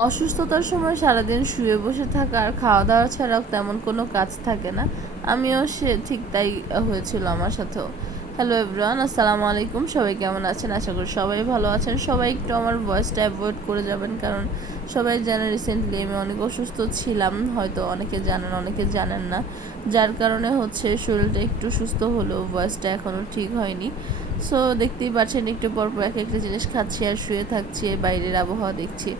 অসুস্থতার সময় সারাদিন শুয়ে বসে থাকা আর খাওয়া দাওয়া ছাড়াও তেমন কোনো কাজ থাকে না। আমিও ঠিক তাই হয়েছিল আমার সাথেও। হ্যালো এভরিওয়ান, আসসালামু আলাইকুম। সবাই কেমন আছেন? আশা করি সবাই ভালো আছেন। সবাই একটু আমার ভয়েসটা অ্যাভয়েড করে যাবেন, কারণ সবাই জানে রিসেন্টলি আমি অনেক অসুস্থ ছিলাম। হয়তো অনেকে জানেন, অনেকে জানেন না, যার কারণে শরীরটা একটু সুস্থ হলেও ভয়েসটা এখনও ঠিক হয়নি। সো দেখতেই পাচ্ছেন, একটু পরপর এক একটা জিনিস খাচ্ছি আর শুয়ে থাকছি, বাইরের আবহাওয়া দেখছি।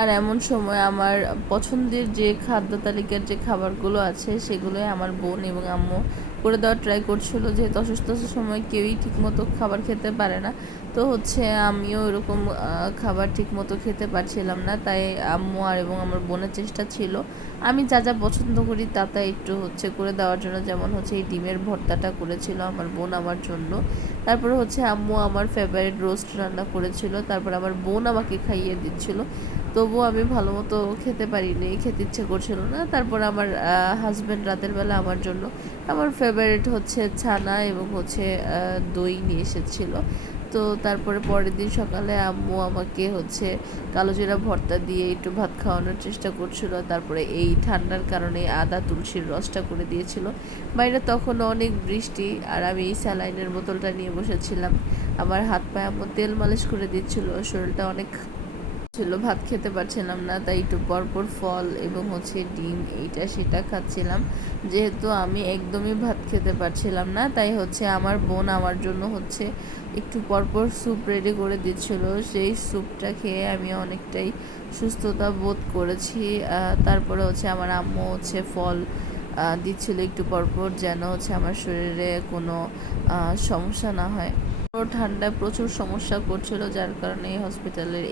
আর এমন সময় আমার পছন্দের যে খাদ্য তালিকার যে খাবারগুলো আছে সেগুলোই আমার বোন এবং আম্মু করে দেওয়ার ট্রাই করছিল। যেহেতু অসুস্থতার সময় কেউই ঠিকমতো খাবার খেতে পারে না, তো আমিও এরকম খাবার ঠিকমতো খেতে পারছিলাম না। তাই আম্মু আর এবং আমার বোনের চেষ্টা ছিল আমি যা যা পছন্দ করি তা তা একটু করে দেওয়ার জন্য। যেমন এই ডিমের ভর্তাটা করেছিল আমার বোন আমার জন্য। তারপরে আম্মু আমার ফেভারিট রোস্ট রান্না করেছিল। তারপর আমার বোন আমাকে খাইয়ে দিচ্ছিল, তবুও আমি ভালো মতো খেতে পারিনি, খেতে ইচ্ছে করছিল না। তারপর আমার হাজব্যান্ড রাতের বেলা আমার জন্য আমার ফেভারিট ছানা এবং দই নিয়ে এসেছিল। তো তারপরে পরের দিন সকালে আম্মু আমাকে কালোজিরা ভর্তা দিয়ে একটু ভাত খাওয়ানোর চেষ্টা করছিল। তারপরে এই ঠান্ডার কারণে আদা তুলসীর রসটা করে দিয়েছিল। বাইরে তখন অনেক বৃষ্টি, আর আমি এই স্যালাইনের বোতলটা নিয়ে বসেছিলাম। আমার হাত পায়ে আম্মু তেল মালিশ করে দিচ্ছিল। শরীরটা অনেক ছিল, ভাত খেতে পারছিলাম না, তাই একটু পরপর ফল এবং ডিম এইটা সেটা খাচ্ছিলাম। যেহেতু আমি একদমই ভাত খেতে পারছিলাম না, তাই আমার বোন আমার জন্য একটু পরপর স্যুপ রেডি করে দিচ্ছিল। সেই স্যুপটা খেয়ে আমি অনেকটাই সুস্থতা বোধ করেছি। তারপরে আমার আম্মু ফল দিচ্ছিল একটু পরপর, যেন আমার শরীরে কোনো সমস্যা না হয়। ঠান্ডায় প্রচুর সমস্যা করছিল, যার কারণে হসপিটালের